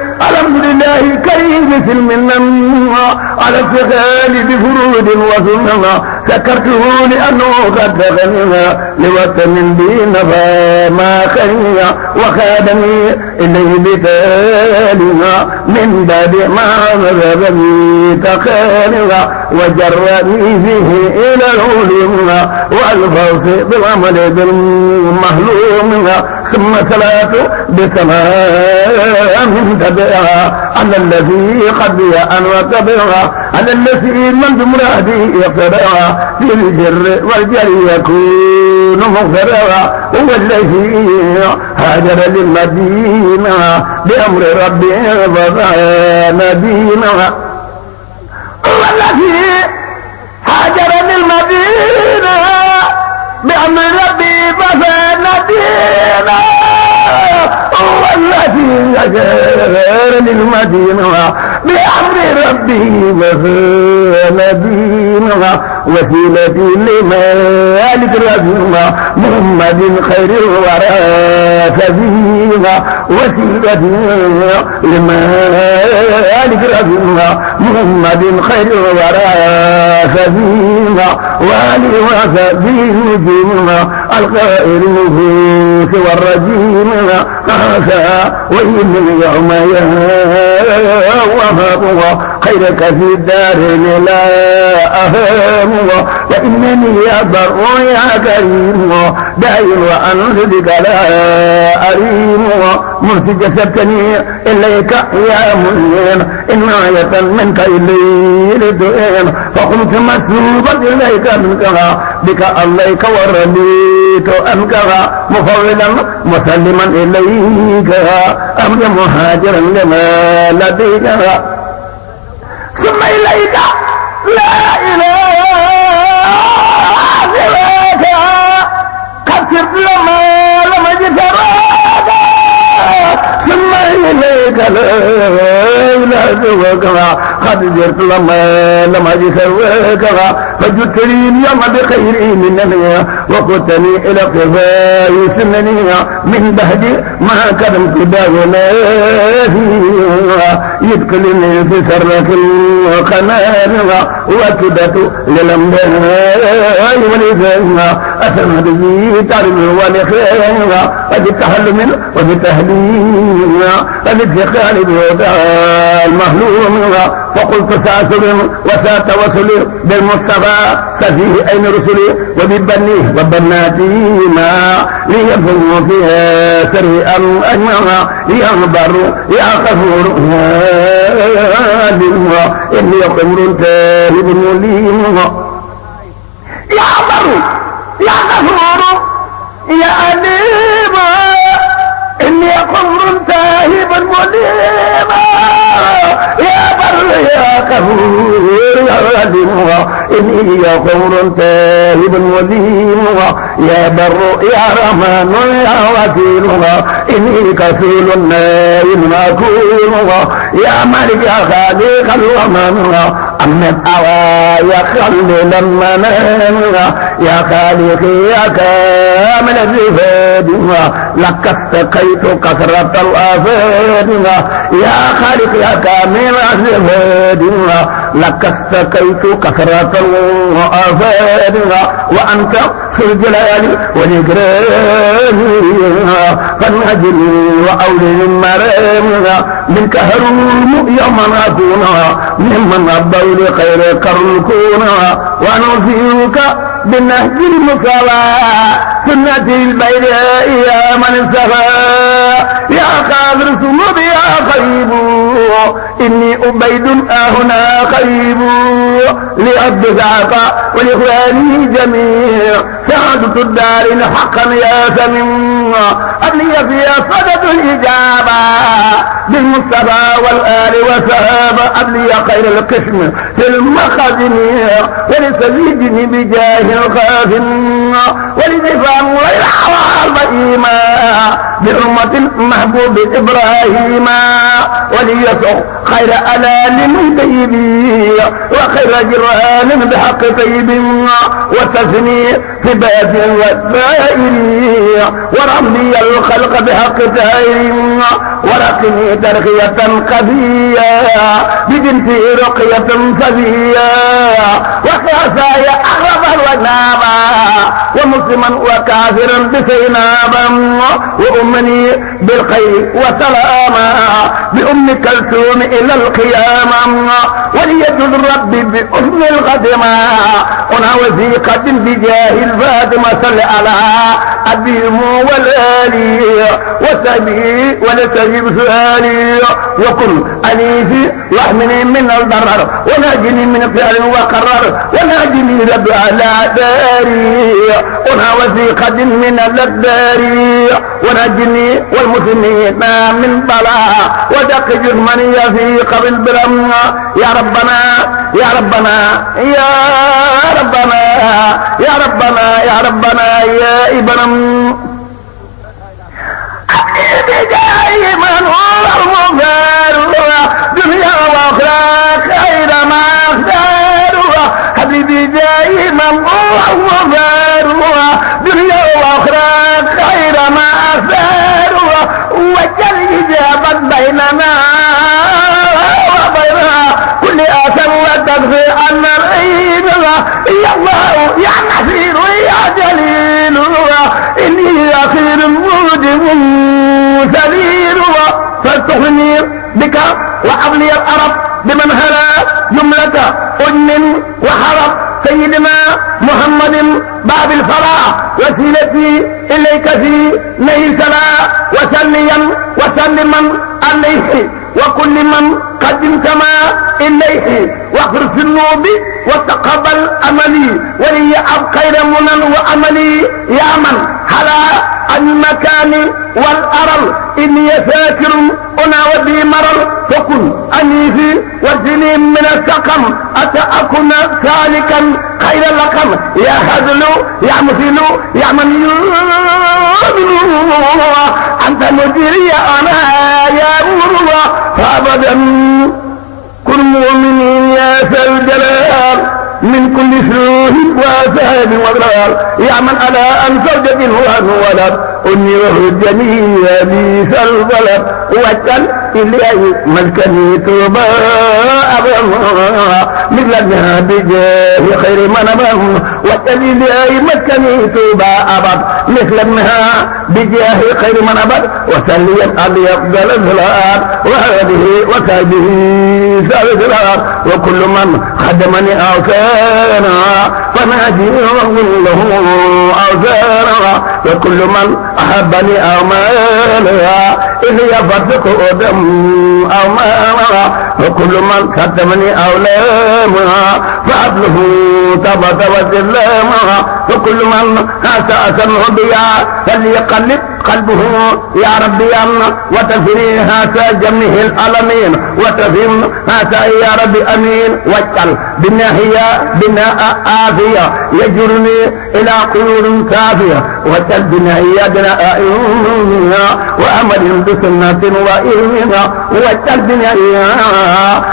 الحمد لله كريم سلمنا على السخال بفرود وسننا سكرته لأنه قد غنينا لوطن بنفى ما خنيا وخادني إليه بتالنا من بعد ما نذبني تخاننا وجرني فيه إلى العلوم والفوز بالعمل بالمهلوم ثم صلاة بسلام تبعها على الذي قد أن وتبعها على الذي من بمرادي يقتدعها في الجر والجر يكون مغفرها هو الذي هاجر للمدينة بأمر ربه وضع دينها هو الذي هاجر للمدينة بأمر ربه وضع دينها هو الذي هاجر للمدينة بأمر ربي وفان دينها وسيلتي لمالك ربنا محمد خير الورى سبيلا وسيلتي لمالك ربنا محمد خير الورى سبيلا وآله وصحبه نجومنا القائل النفوس والرجيم خاشا وإن يوم وهبوا خيرك في الدارين لا أهم وإنني أبر يا كريم داير وأنزلك لا أريم منسي جسدتني إليك يا منين إن آية منك إلي لتؤين فقلت مسلوبا إليك منك بك عليك ورميت أنك مفولا مسلما إليك أمر مهاجرا لما لديك ثم إليك لا إله إلاك قد سرت لما جسراك ثم إليك لا إله إلاك قد جرت لما جسراك فجدتني اليوم بخير منني وقلتني إلى قفاي سنني من بعد ما كرمت داونا يدخلني في سرك القنار وكدت للأنبياء ولذا أسند بي تعلم ولخير وبالتحلم وبالتهليل وبالفقال بوضع المهلوم فقلت سأسر وسأتوصل بالمصطفى سفيه أين رسلي وببنيه وبناتي ما ليفهموا فيها سريعا أجمعا يا بر يا غفور يا دلوا إني قمر تاهب مليم يا بر يا غفور يا أليم إني قمر تاهب مليم يا بر يا غفور يا دلوا إني قمر تاهب مليم يا بر يا رحمن يا وكيل إني كسول نائم أكون يا مالك يا خالق الأمم أمد أوايا خلل المنام يا خالق يا كامل الرفاد لك استقيت كثرة الآفات يا خالق يا كامل الرفاد لك استقيت كثرة الآفات وأنت ذو الجلال والإكرام فانهجني وأولي المرام منك هروم يوما أكون ممن أبوا لخير كركون ونوفيك بالنهج المصطفى سنة البيداء يا من سفى يا قادر سنوب يا خيب إني أبيد هنا خيب لأبد ذاك ولإخواني جميع سعادة الدار حقا يا سمين أبلي فيها صدد الإجابة بالمصطفى والآل وسهاب أبلي خير القسم في المخازن ولسبيدني بجاه الخافن ولدفاع غير عوام إيمان بحرمة المحبوب إبراهيم وليسق خير ألال طيبي وخير جيران بحق طيب وسلفني في بيت والسائري ورملي الخلق بحق تائر ورقني ترقية قذية ببنتي رقية صبية وكاساي أغرب ونابا ومسلما وكافرا بسينابا وأمني بالخير وسلاما بأم كلثوم إلى القيامة وليجد ربي بأذن القدمة أنا وثيقة بجاه الفاتمة صل على أبيهم والآلي وسبي ولسبي سؤالي وكن أنيسي واحمني من الضرر وناجني من فعل وقرر وناجني رب على داري أنا وثيقة من الأقدار وناجني والمسلمين من بلاء ودق جرمني في قبل برم يا ربنا يا ربنا يا ربنا يا ربنا يا ربنا يا إبرم بجاي من هو المغفر دنيا واخرى خير ما اختار حبيبي جاي من هو المغفر دنيا واخرى خير ما اختار وجل اجابه بيننا وبين كل اثر وتغفر عنا العيب يا الله يا نصير يا جليل اني اخير مودم سبيل فاستغني بك وأبلي الأرب بمن هلا جملة أن وحرب سيدنا محمد باب الفلاح وسيلتي إليك في نيل سلا وسليا وسلما عليه وكل من قدمتما إليه واغفر الذنوب وتقبل أملي ولي أب خير منن وأملي يا من هلا المكان والأرل إني ساكر أنا وبي مرر فكن أنيفي وارجني من السقم أتأكن سالكا خير لكم يا هزل يا مسل يا من يؤمن أنت مديري أنا يا مروى فأبدا كن مؤمنين يا ذا الجلال من كل سوء وسهل وضرار يا من على أن زوجة وأن ولد أني وهجني بيس البلد وجل إليه ملكني توبا أبا مثلنا بجاه خير من أبا وجل إليه مسكني توبا أبا مثلنا بجاه خير من أبا وسلم أبي أفضل الصلاة وهذه وسعده سالسلام وكل من خدمني أوسانا فناجي له أوسانا وكل من أحبني أو مالا إذ يفتق أدم أو مالا وكل من خدمني أو لاما فأبله تبت وسلاما وكل من هاسا بيا فليقلب قلبه يا ربي أمنا وتفني هاسا جمه الألمين وتفهم هاسا يا ربي أمين واجعل بالناهية بناء آفية يجرني إلى قيود سافية واجعل بالناهية بناء وأمل بسنة وإلمنا واجعل بالناهية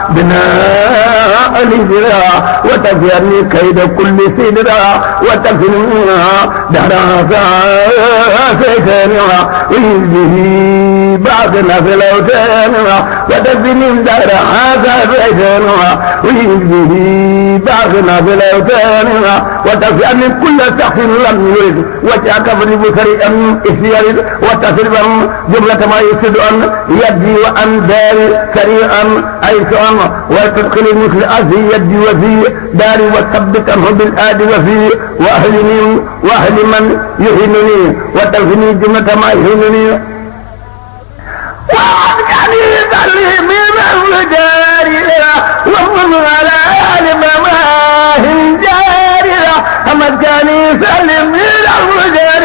بناء لجرا وتفيرني كيد كل سدرا وتفني دهرا سيتاني ويجبه بعضنا في الأوتان وتفني دهرا سيتاني ويجبه بعضنا في الأوتان وتفيرني كل شخص لم يرد وجهك فريب سريعا إثيارد وتفربا جملة ما يفسد أن يدي وأن داري سريعا أيسان وتدخل مثل أذي يدي وفي داري وثبتنه بالآد وفي وأهل من يهنني وتلفني جملة ما يهنني وأبكني ذلي من الرجال ومن على آل مماهن جاري أمكاني سلم من الرجال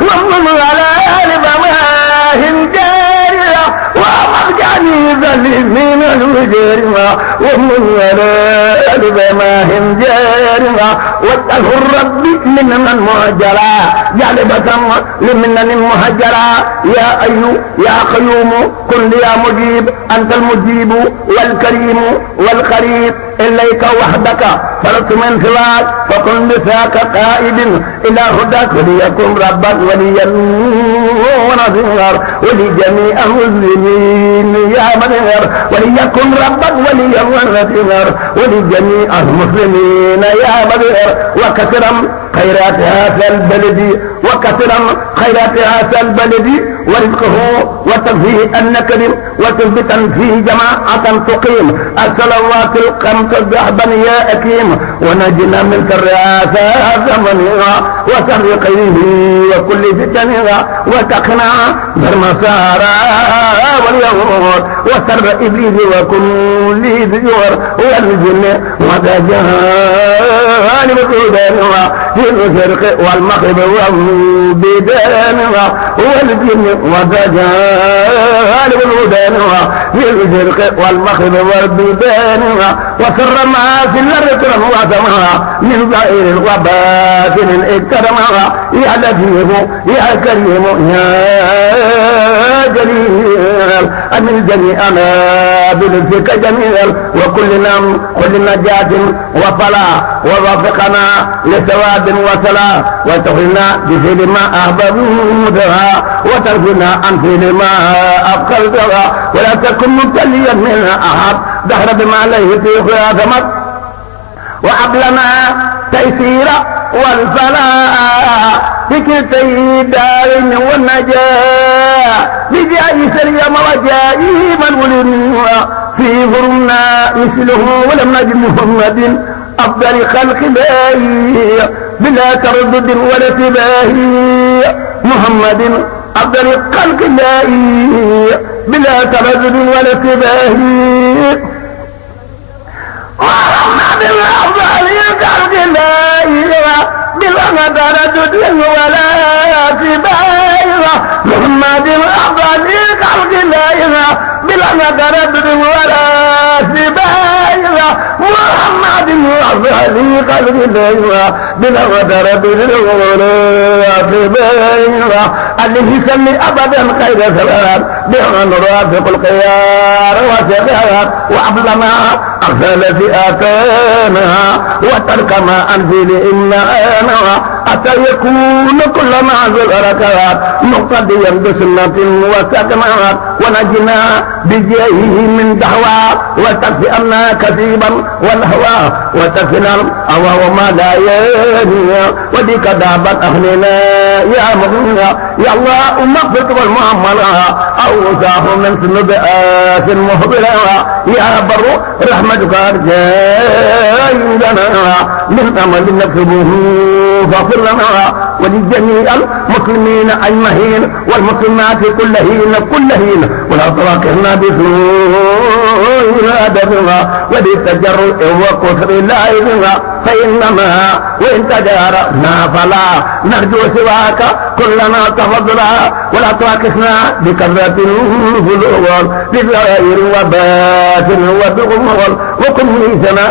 ومن على آل مماهن جاري وأمكاني ذلي من الرجال ومن على آل مماهن جاري واتقه الرب منن مهجرا جالبة لمنن مهجرا يا أيو يا قيوم كن لي يا مجيب أنت المجيب والكريم والقريب إليك وحدك فلست من سواك فكن لساك قائد إلى هداك وليكن ربك وليا ونصيرا ولجميع المسلمين يا منير وليكن ربك وليا ونصيرا ولجميع المسلمين يا منير وكسرا خيرات هذا البلد وكسرا خيرات هذا البلد ورزقه وتنفيه النكد وتثبتا فيه جماعة تقيم الصلوات الخمس ذهبا يا أكيم ونجنا من الرئاسة زمنها وسر قيده وكل فتنها وتقنع بالمسارى واليهود وسر إبليس وكل ذيور والجن ودجال بقدرها في الشرق والمغرب وبدانها والجن ودجال بقدرها في الشرق والمغرب وبدانها وسر ما في الأرض وسمها من ظاهر وباطن اكرمها يا لطيف يا كريم يا جليل أمن جميعنا بلطفك جميل وكلنا كل نجاة وفلاح ووفقنا لسواد وصلاح وتغنى بفعل ما أحببتها وتركنا عن فعل ما أبقلتها ولا تكن مبتليا من أحد دهر بما عليه في خياطمك وأبلنا تيسير والفلاح بكلتي دارين والنجاة بجاء سليم وجاء من ولدنا في غرمنا مثله ولم نجد محمد أفضل خلق الله بلا تردد ولا سباه محمد أفضل خلق الله بلا تردد ولا سباه محمد أفضل خلق الله بلا تردد ولا سباه محمد أفضل خلق الله بلا تردد ولا سباه محمد أفضل خلق الله بلا تردد ولا سباه عليه صل أبدا خير سلام بها نرافق الخيار وسخيار وأبلنا أغفل فئاتنا وترك ما أنزل إنا أنا أتى يكون كل ما ذكرك مقتديا بسنة وسكنات ونجنا بجاهه من دعوى وتكفي أنا كسيبا والهوى وتكفينا الهوى وما لا يهني وديك دابت أهلنا يا مغنى يا الله أمغفت والمعملة أوساه من سنب آس مهبلة يا بر رحمتك أرجاء لنا من أمل نفسه فاغفر لنا ولجميع المسلمين أجمعين والمسلمات كلهن ولا تراكرنا بسوء أدبنا وبالتجرؤ وكسر لائبنا فإنما وإن تجارنا فلا نرجو سواك كلنا تفضلا ولا تراكسنا بكثرة الفلول بغير وباطن وبغمر وكن ميزنا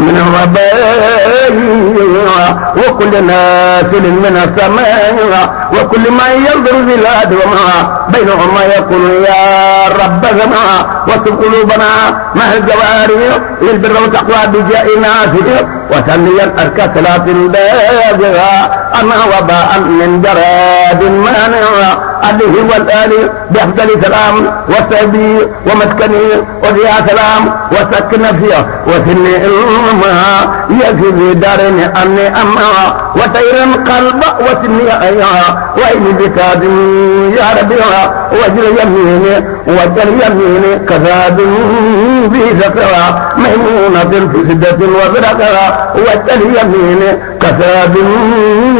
من الرباء وكل ناسل من السماء وكل ما ينظر في الأرض وما بينهما يقول يا رب زمان واسق قلوبنا مع الجوارح للبر والتقوى بجاء ناسه وسليا أركى صلاة باغرة أما وباء من جراد مانع عليه والآل بأفضل سلام وسبي ومسكني وفيها سلام وسكن فيها وسني المها يكفي دارني أني أما وطير القلب وسني أيها وإني بكاد يا ربي وجل يميني وجل يميني كذاب في ذكرى ميمونة في سدة وبركة وجل يميني كذاب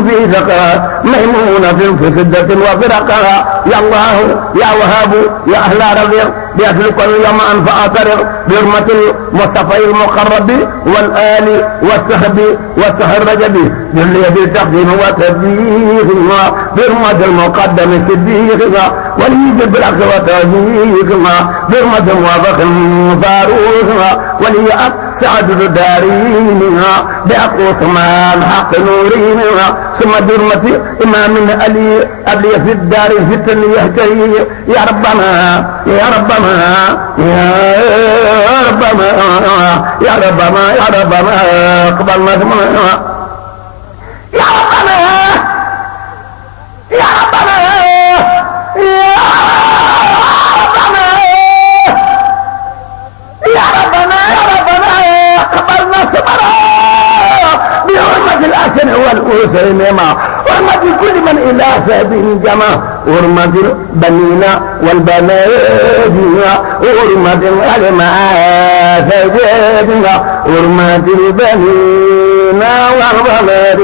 في ذكرى ميمونة في سدة وبركة يا الله يا وهاب يا أهل ربيع بأسلك اليوم أن فأطرق بحرمة المصطفى المقرب والآل والصحب والسهر رجبي جل يدي تقديم وتدبيرهما بحرمة المقدم صديقهما ولي بالعكس وتدبيرهما بحرمة موافق فاروقهما ولي سعد دارينها بأقوى سمان حق نورينها ثم درمة إمامنا علي أبلي في الدار فتن يهتري يا ربنا يا ربنا يا ربنا يا ربنا يا ربنا اقبل مجموعنا يا ربنا يا ربنا يا ربنا يا ربنا يا ربنا قبلنا صبرا بحرمة الأسن والأسين ما حرمة كل من إلى سبيل جمع حرمة البنين والبنات حرمة العلماء سيدنا حرمة البنين والبنات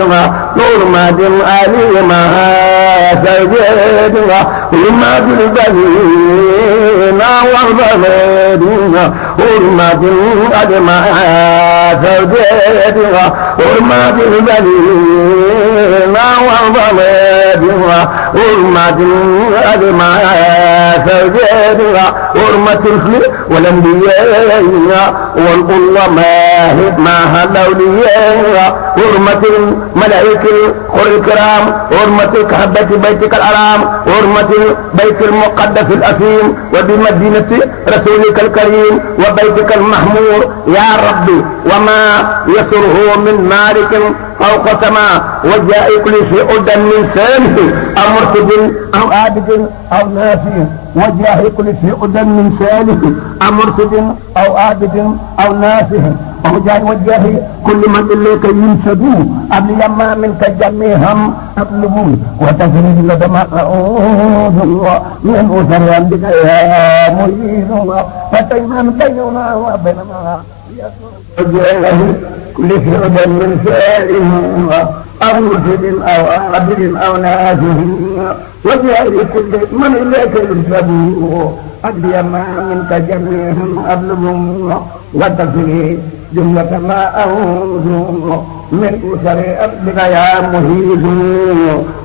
حرمة العلماء سيدنا حرمة البنين والبنات حرمة العلماء سيدنا حرمة البنين والبنات حرمة العلماء سيدنا حرمة الخلق والأنبياء والعلماء مع الأولياء حرمة الملائكة الكرام حرمة كعبة بيتك الحرام حرمة البيت المقدس الأسيم وبمدينة رسولك الكريم وبيتك المحمور يا ربي وما يسره من مالك فوق سماء وجاء كل شيء أدا من سامه أو مرشد أو عابد أو نافع وجاء كل شيء أدا من سالك أو مرشد أو عابد أو نافع وجاء كل من إليك ينسدوا قبل يما منك جميعهم أطلبوا وتفريد لدماء من أسر بك يا معين فتيمن بيننا وبيننا وجاء كل شيء أدا من سالم أو مرشد أو عابد أو نافع وجاء كل من إليك ينسدوا قبل يما منك جميعهم أطلبوا وتفريد جملة ما أعوذ من أسر بك يا مهيد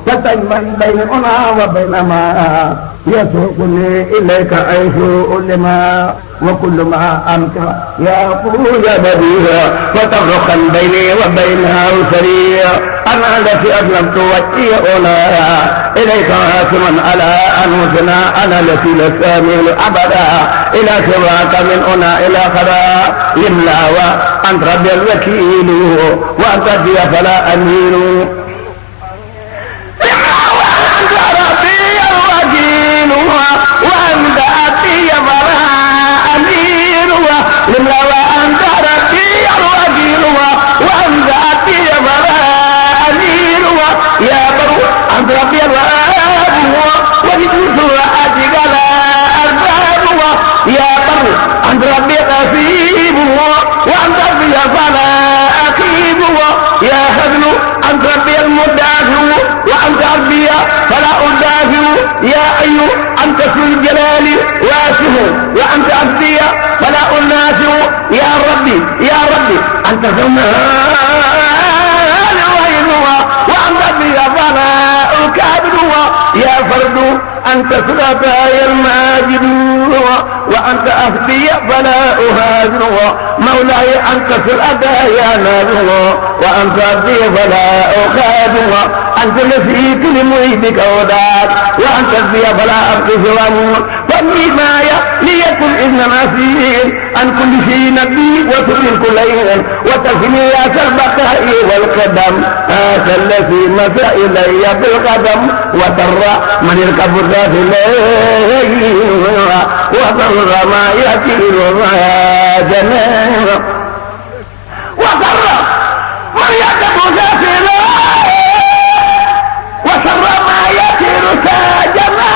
فتيمن بيننا وبين ما يسوقني إليك عيش لما وكل ما أنت يا قوي بديع وتفرقا بيني وبينها سريع أنا التي أسلمت وجهي أولى إليك هاشما على أنفسنا أنا التي لا أميل أبدا إلى سواك من هنا إلى خدا لملا وأنت ربي الوكيل وأنت بي فلا أميل وأنت أتي فلا أمير لملا وأنت ربي الوكيل وأنت أتي فلا أمير يا بر أنت ربي الوكيل وجدت أتيك لا أرباب يا بر أنت ربي قسيب وأنت ربي فلا أكيد يا هدل أنت ربي المدافع وأنت ربي فلا أدافع يا أيها أنت في الجلال واسع وأنت عبدي فلا أنافع يا ربي يا ربي أنت في المال وإنها وأنت بي فلا أكابر يا فرد أنت سلطاي الماجد وأنت أهدي فلا أهاجر مولاي أنت في الأدايا ناجر وأنت أهدي فلا أخاجر أنت الذي كل مهيبك وداد وأنت أهدي فلا أبقي سواه فمي مايا ليكن إذن نسير عن كل شيء نبي وتبين كل إذن وتفني يا كالبقاء والقدم هذا الذي مسى إلي بالقدم وترى من يركب الذات إليه وترى ما يطير جنان وترى من يركب الذات إليه وترى ما يطير جنان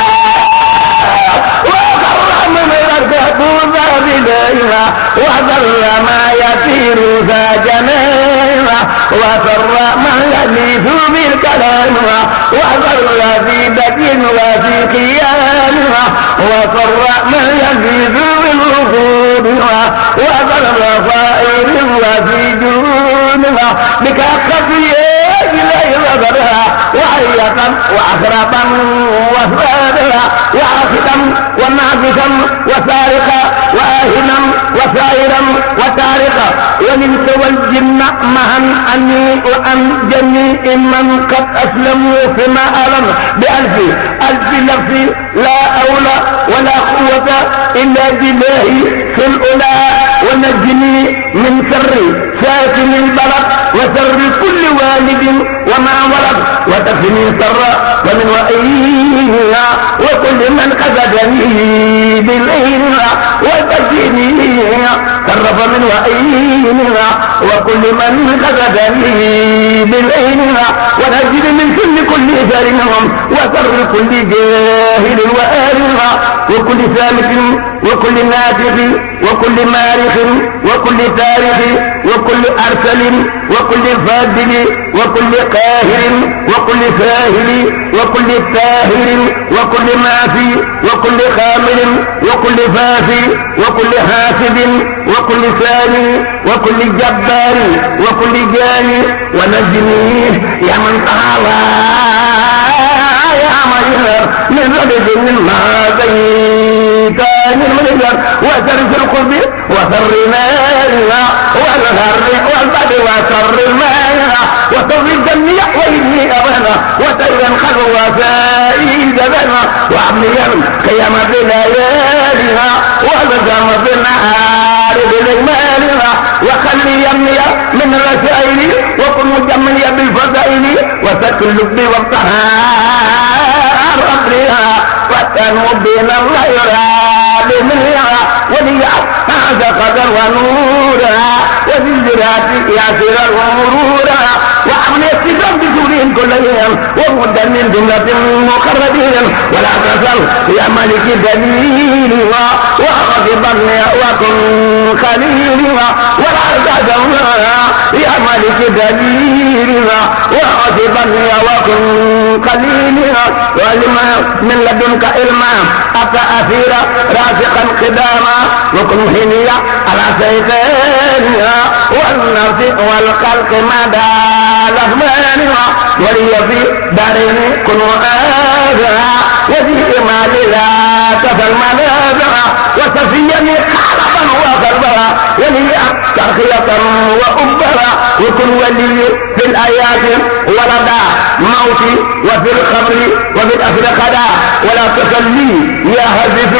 وترى من يركب الذات إليه وترى ما يطير جنان وترى ما يليث بالكلام وترى في بدء وفي قيام وترى ما يليث بالركوب وترى فائر وفي جنون بك خفي إليه نظرها وعية وعثرة وثابرة وعاصدا وناقصا وسارقا واهنا وسائرا وتارقا معا عني وعن جميع من قد اسلموا فيما اعلم بألف لفظ لا حول ولا قوة الا بالله في الأولى ونجني من شر ساكن البلد وشر كل والد وما ولد وتكفني شر ومن وإيها وكل من قصدني بالعينها وتكفني شر من وإيها وكل من قصدني بالعينها ونجني من كل شر منهم وشر كل جاهل وآلها وكل سالك وكل ناتق وكل مارخ وكل تاريخ وكل أرسل وكل فاضل وكل قاهر وكل ساهل وكل تاهر وكل مافي وكل خامل وكل فافي وكل حاسد وكل ثاني وكل جبار وكل جاني ونجني يا من تعالى يا مجهر من ربد مما زيتان المنجر وسر في القرب وسر الماء والهر والبعد وسر الماء وسر الجميع وإني أبانا وسر الخلق وسائل جبانا وعبنيا قيام بليالها والزم بالنهار بليمالها وخلي يمني من رسائلي وكن مجمني بالفضائل وسكن لبي والطهار ربها وكان مبينا لا يرى منها ولي هذا قدر ونورها وبالذرات ياسر مرورها وعمل يستجاب بسورهم كل يوم ومدى من جملة مقربين ولا تسل يا ملك دليلها وغضبا وكن خليلها ولا تدعو يا ملك دليلها وغضبا وكن خليلها ولما من لدنك علما أتى أثيرا رافقا قداما وكن حنيا على سيطانها والنفس والخلق مدى لزمانها ولي في دارين كن وآذها وفي إمال لا تفل ملاذها وتفيني خالقا وقلبها ولي ترخية وأبها وكن ولي في الآيات ولدى موتي وفي الخبر وفي الأفرقدا ولا تسلي يا هزف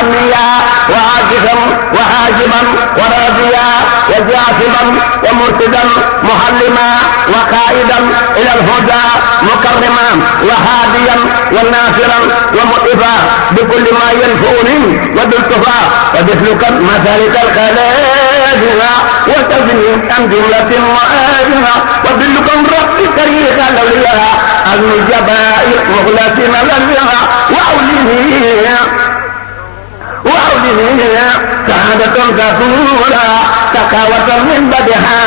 أمنيا وعاجزا وهاجما وراضيا وجاسما ومرشدا محلما وقائدا إلى الهدى مكرما وهاديا وناصرا ومؤفا بكل ما ينفعني وبالتفا وبسلكا مسالك الخلاجها وتزني عن جملة وآجها وبالكم رب طريق لوليها أذن الجبائر مخلصين لوليها وأوليه سعادة تطولا تقاوة من بدها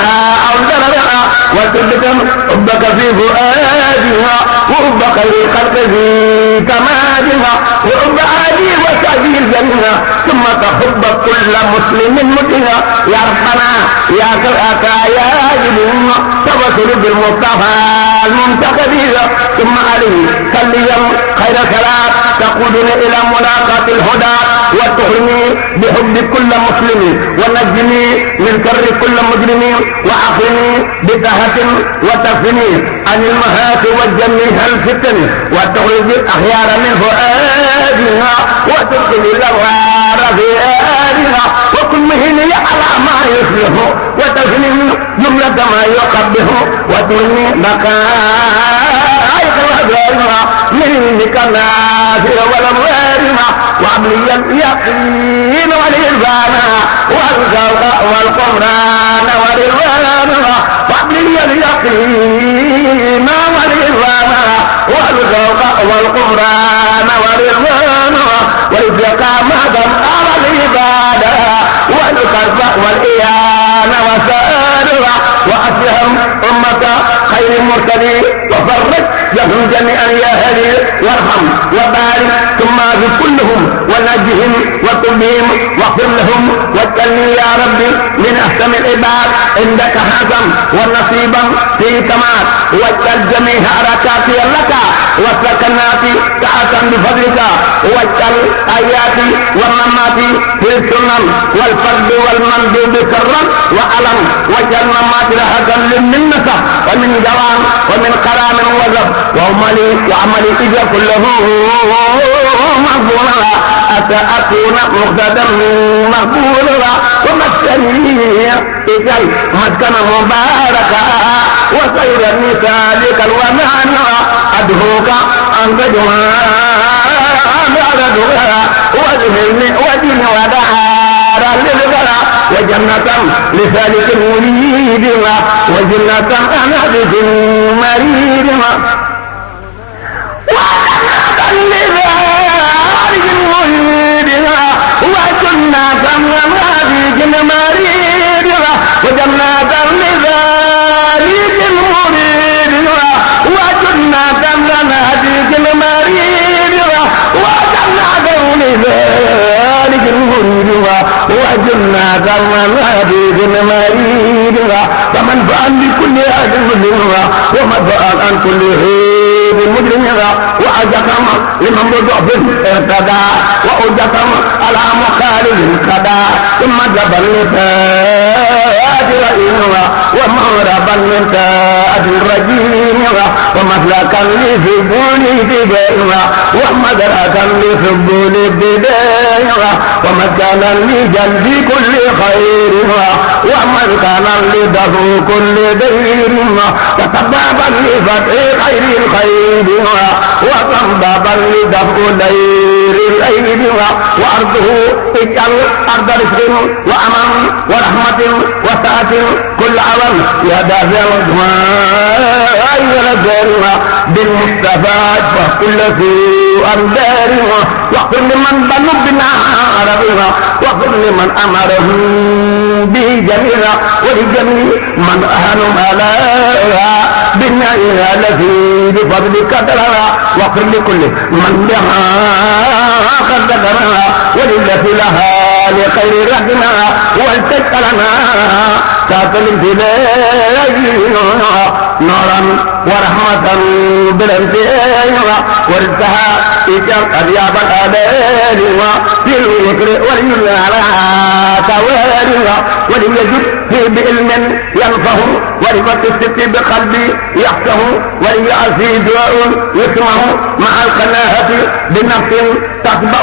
أو ضررها وتلكم حبك في فؤادها وحب خير الخلق في كمالها وحب عادي وسعدي الجنة ثم تحب كل مسلم متها يا ربنا يا سرعة يا جبنا توسل بالمصطفى المنتقدين ثم عليه صليا خير صلاة تقودني إلى ملاقاة الهدى وتحرمي بحب كل مسلم ونجني من شر كل مجرم وعافني بتهة وتفني عن المهات والجميع الفتن وتخرج الأخيار من فؤادها وتدخل الأغوار في آلها وكل مهني على ما يصلح وتفني جملة ما يقبه وترمي بقائق الأجرها منك النافع والأموالها وعبلي اليقين والإرفان والذوق والقمران والإرفان وعبلي اليقين والإرفان والذوق والقمران والإرفان والاستقامة على العبادة والقرب والإيان وسائرها وأسلهم أمة خير المرسلين وفرج لهم جميعا يا هدي وارحم وبارك ثم في كلهم ونجهم وطبهم واغفر لهم واجعلني يا ربي من احسن العباد عندك حسن ونصيبا في تمام واجعل جميع حركاتي لك وسكناتي ساعة بفضلك واجعل اياتي ومماتي في السنن والفرد والمندوب سرا وعلم واجعل مماتي لحقا للمنة ومن جوان ومن كرام وزب وعملي اجا كله مقبولا أكون مقتدا مقبولا ومسكني اجل مسكن مباركا وخير مثالك الومعنى أدعوك أن تجمع وجن ودعارا للغلا وجنة لسالك المريد وجنة أنادك المريد وجنة لذلك المريد وجنة أنادك المريد وجنة لذلك المريد وجنة أنادك المريد وجنة لذلك المريد وجنة أنادك المريد فمن فعل لكل أحد مجرمها ومن فعل عن كل هيد مجرمها وأجكم لمن بضعف اهتدى وأجكم على مخالف كدا ثم جبل لفاج رئيمها ومهربا من تاج الرجيمها ومسلكا لسبول ابتدائها ومدركا لسبول ابتدائها ومسكنا لجلب كل خيرها ومسكنا لدفع كل ديرها وسبابا لفتح خير الخير وسبابا لدفع دير الخير وارضه اجعل ارض رزق وامان ورحمه وسعه كل عوام يا دافع الغماء والدارها بالمصطفى فكل سوء دارها واغفر لمن بنوا بنا عربها واغفر لمن امره بجميعها ولجميع من اهانوا عليها بالنعيها التي بفضلك قدرها واغفر لكل من بها قدرها وللتي لها لخير رحمها ولتجعلنا ذات الامتلاء نورا ورحمة بالامتلاء ورزقها اجعل اذياب الآلال في الذكر وليجد على تواليها وليجد في بعلم ينفه ورفة الست بقلبي يحسه وليعزي دعاء يسمه مع القناعة بنفس تتبع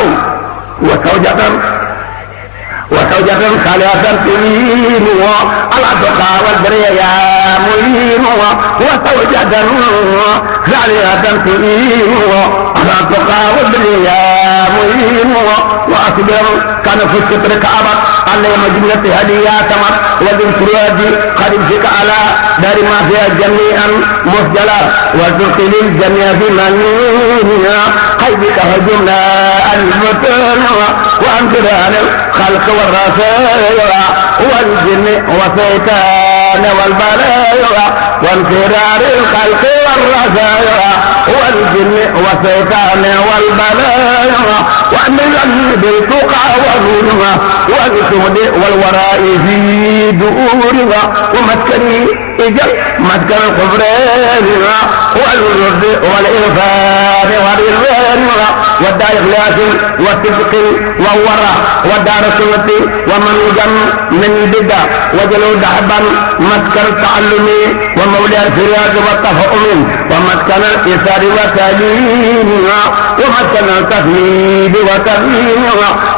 وزوجة خالية تلين على التقى والبرية ملين وزوجة خالية تلين على التقى والبرية ملين وأصبر كان في الستر كعبت على مجنة هدية تمت والانفراد قريبك على دار ما فيها جميعا مسجلا وتدخل الجميع في منيها قيدك هجمنا المتن وانزل عن الخلق والرسائل والجن والشيطان والبلايا وانفرار الخلق والرسائل والجن والشيطان والبلايا وأن بالتقى والظلمة والسود والوراء في دورها ومسكني اجل مسكن الكفران والرد والإرفان والإرفان والدار إخلاص والصدق والورع والدار السنة ومن جم من بدع وجلو دحبا مسكن تعلم ومولى الفرياد والتفاؤل ومسكن الإثار وتليم ومسكن التفنيد وتفهيم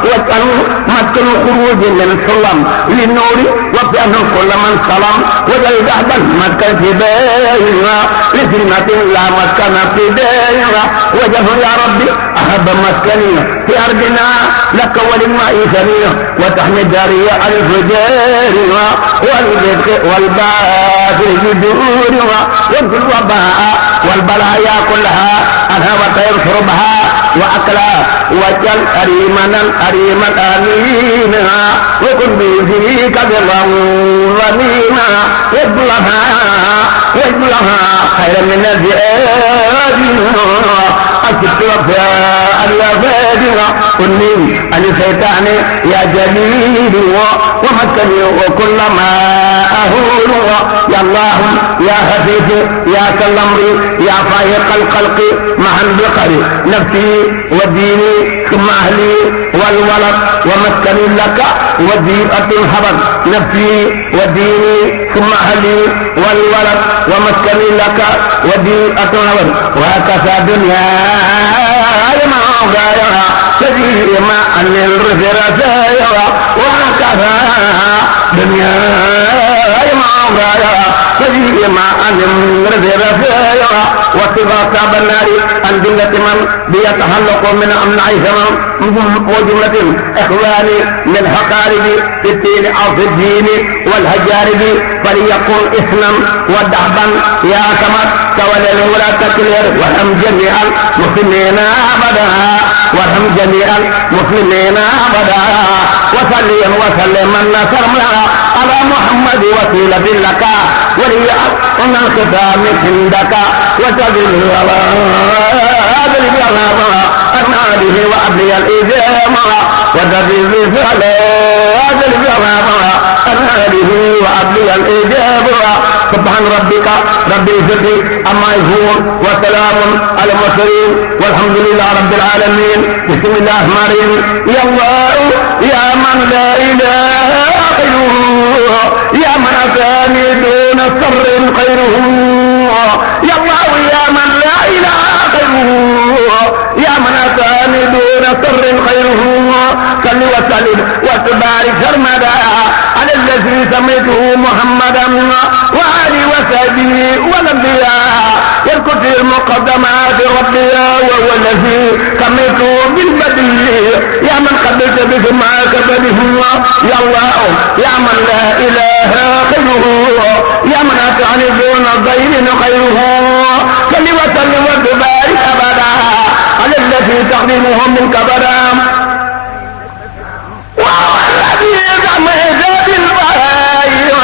وكانوا مسكن الخروج من السلم للنور وفي كل من سلم وجل دحبا مسكن في بينها لسنة لا مسكن في بينها وجه يا ربي أحب مسكني في أرضنا لك وللمعيشين وتحمد داري على الفجار والرزق والباطل بدور وانت الوباء والبلايا كلها أنها وطير شربها وأكلا وجل أريما آمينا وكن بيك ذرا ظنينا واجلها خيرا من الذئاب أكتب وفاء الوفاد قلني أن الشيطان يا جليل ومكني وكل ما أهول يا الله يا حفيظ يا كالأمر يا فائق الخلق معا بقري نفسي وديني ثم أهلي والولد ومسكني لك وديئة الحبر نفسي وديني ثم أهلي والولد ومسكني لك وديئة الحبر وهكذا دنيا ما غيرها تجي ما أن الرفر سيرا وهكذا دنيا ما غيرها تجي ما أن الرفر سيرا وصفا صاب النار أن جملة من بيتحلق من أمنع ثمن وجملة إخواني من حقارب في الدين أو في الدين والهجارب فليكن إثما ودعبا يا كمت تولي ولا تكلر وهم جميع المسلمين أبدا وهم جميع المسلمين أبدا وسلم النصر على محمد وسيلة لك ولي أن الختام عندك وتذل هذا الجواب أن هذه وأبلي الإجامة وتذل هذا الجواب أن هذه وأبلي الإجابة سبحان ربك رب العزة عما يصفون وسلام على المرسلين والحمد لله رب العالمين. بسم الله الرحمن الرحيم. يا الله يا من لا إله غيره يا من أتاني دون سر خيره يا الله يا من لا إله غيره يا من أتاني دون سر خيره صل وسلم وتبارك سرمدا على الذي سميته محمدا وآله وصحبه والأنبياء والكتب المقدمات ربي وهو الذي سميته بالبديع يا من قبلت بسماك بده يا الله يا من لا إله غيره يا من أتعني دون غير خيره صل وسلم وتبارك أبدا على الذي تقدمه منك بدا وهو الذي سميت بالبديع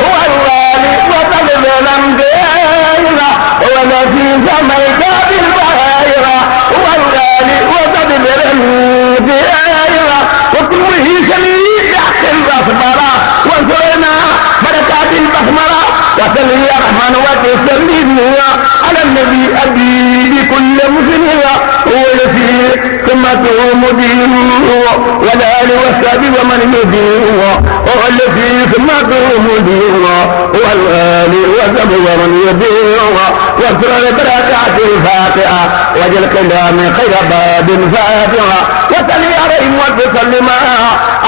والوالي وطلب الأنبياء هو الذي سميت بالبديع والوالي وطلب الأنبياء وكله شليل يحكم الأصبرة وانصرنا بركات البسمرة وصل يا رحمن وتسلم على النبي أبي بكل مسلم هو الذي سمته مدين والآل والساب ومن يدين هو الذي سمته مدين والآل والساب ومن يدين واصر بركات الفاتحة وجل كلام خير باب فاتحة وصل عليهم وتسلم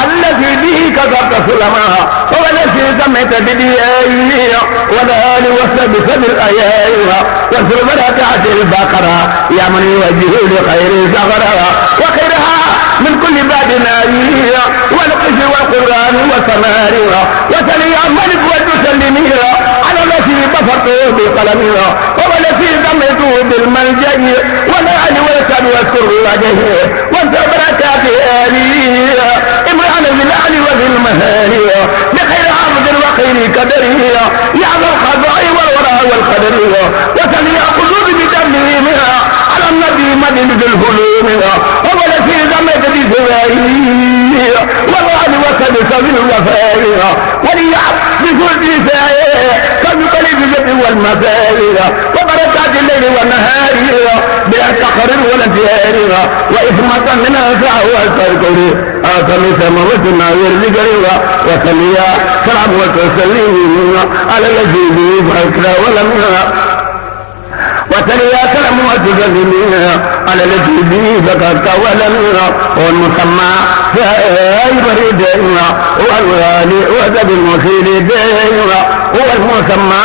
الذي به كتبت سلما هو الذي سميت بديائي والآل والساب سب الآيات واصر بركات البقرة يا من يوجه لخير سفرها وخيرها من كل باب ناريها والقش والقرآن وسمارها وسل يا ملك وتسلميها على الذي بفرته بقلمها هو الذي سميته بالملجأ والآل والساب واذكر وجهه واذكر بركات آليها امرأة بالآل وفي المهانية بخير عبد وخير كدريها يا ذا الخضاء والوراء والقدرية وسل يا قلوب بتميمها على النبي مدد الهلومها هو الذي سميت بسوائها والآل وسبس بالوفائها وليعب بكل فائها كالقلب الجد والمسائها وبركات الليل والنهار بها تقرر والانتهار وإثمة منها فهو التركر آثم سموتنا يرزقها وسليا سلام وتسليم على الذي بيفعل ولم وسليا سلام وتسليم على الذي به ذكرت ولم والمسمى سائب ردينا والوالي وذب المسيل دينا والمسمى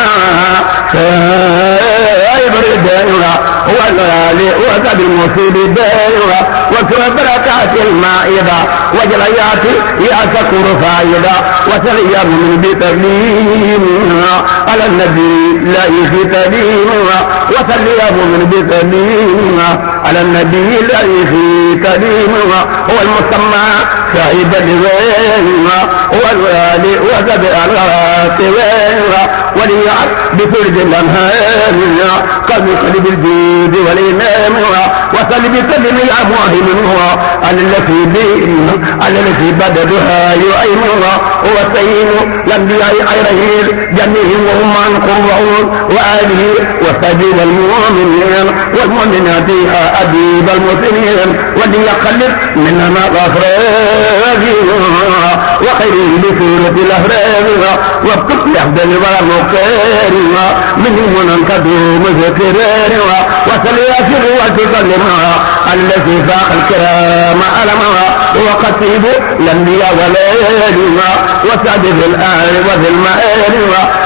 سائب ردينا والآل وزد المصيب دائرة وسر بركات المائدة وجليات يا شكور فائدة وسليم من بتسليمها على النبي لا يفي تسليمها وسليم من بتسليمها على النبي لا يفي تسليمها هو المسمى شعيب لغيرها هو الوالي وزد الغرات غيرها وليعد بفرد الأنهار قلب قلب الجود والإمام وصل بسلم يا مؤمن على الذي بين على الذي بددها يؤيمها هو سيد الأنبياء غيره جميع وهم عن قرعون وآله وسبيل المؤمنين والمؤمنات أديب المسلمين وليقلد مننا الأفراد وخير بسورة الأهرام واكتب لأفضل والمختار منهم منقدوم ذكرار وصل يسر وتسلمها الذي فاق الكرام ألمها وقتيب الأنبياء وليلها وسعد في الأهل وفي المآل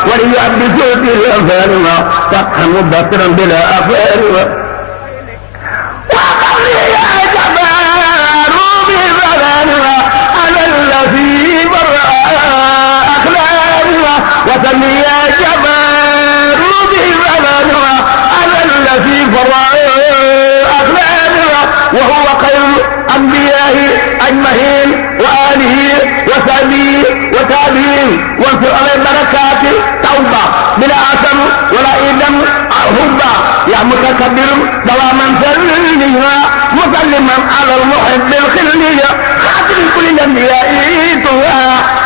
وليعبد سورة الأنفال فتحا مبصرا بلا أفعال وقل يا جبار بفلانها على الذي برأ أخلاقها وسل يا جبار بفلانها على الذي برأ أخلاقها وهو خير الأنبياء أجمعين وآله وسبيه وتابعين وانصر على البركات توبة بلا أثم ولا إدم هبة يا متكبر دواما سلمها مسلما على المحب الخلية خاتم كل الأنبياء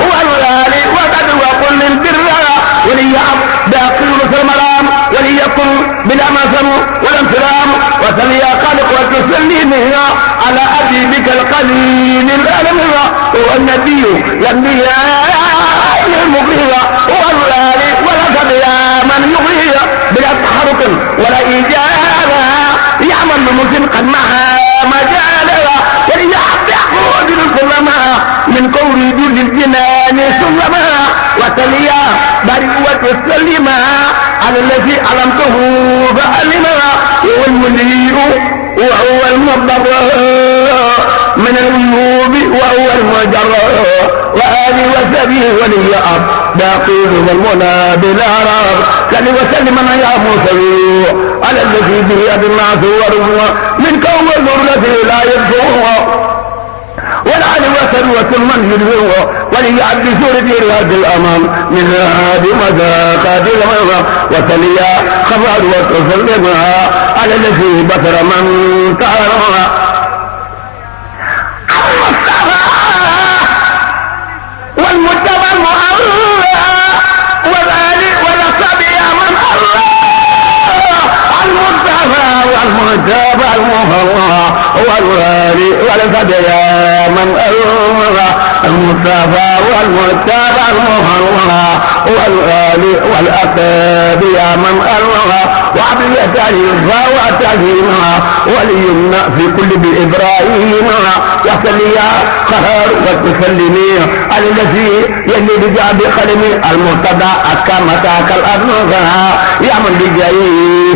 هو الغالي وقد وقل للبر وليعب باقي رسل المرام وليكن بلا مثم ولا انسلام وسل يا خالق وتسلمها على أبيبك القليل الألم هو النبي الأنبياء المغيرة هو الغالي ولقد يا من يغير بلا تحرك ولا إجابة يعمل بمسلم قد معها مجالها وليعب يقود الكرماء من قول دول الجنان سلمها وسليا بارك وتسلمها على الذي علمته فعلمها هو المليء وهو المضر من الذنوب وهو المجر وآله وسبيه ولي أب باقي والمنى بالأعراب سل وسلم يا موسى على الذي به أبي الناس ورفوه من كون النور الذي لا يبدوه والآل وسل من يدعوه وليعد بسورة الهاد الأمام من هذه مذاقات الغمام وسليا خفض وتسلمها على الذي بصر من تعرها المصطفى والمجتبى المؤلى والآل والأصحاب يا من الله المصطفى والمجتبى المهوى والآل والأصحاب يا من الله المصطفى والمجتبى المهوى والآل والأصحاب يا من الله وعبد تعريفها وتعظيمها وليمنع في كل بإبراهيم وسليا قهر وتسلمي على الذي يلي بجاب قلمي المرتضى أكامتك الأرنغها يعمل بجاي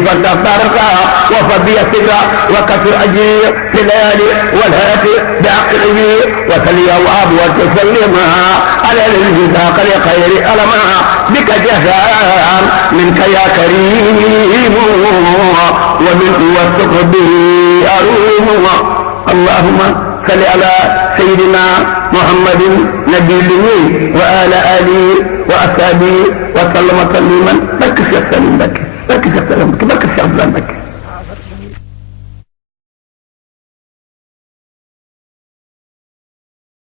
فتفرقها وفضي السجرة وكسر أجير لليالي والهاتي بعقله وسليا وأب وتسلمها على الذي ذاق لخير ألمها بك جهان منك يا كريم ومن وثق به أروم اللهم صل على سيدنا محمد نبي الأمي وآل آله وأصحابه وسلم تسليما. بك يا سلام بك يا سلام بك يا عبد الله بك